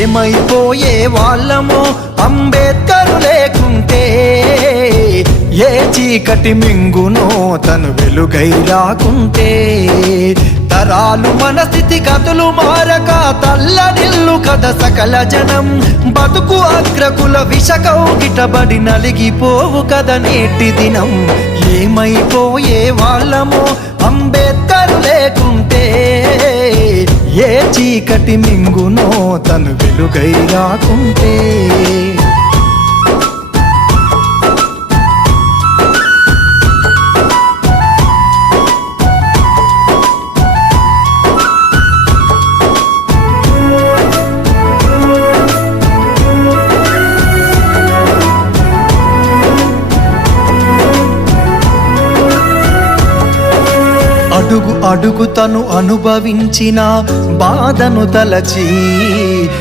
ఏమైపోయే వాళ్ళమో అంబేద్కరు లేకుంటే, ఏ చీకటి మింగునో తను వెలుగై రాకుంటే, తరాలు మన స్థితి గతులు మారక తల్లడిల్లు కథ సకల జనం, బతుకు అగ్రకుల విషకౌగిటబడి నలిగిపోవు కథ నేటి దినం. ఏమైపోయే వాళ్ళమో అంబేద్కరు లేకుంటే, ఏ చీకటి మింగునో తను వెలుగై రాకుంటే. అడుగు అడుగు తను అనుభవించిన బాధను తలచి,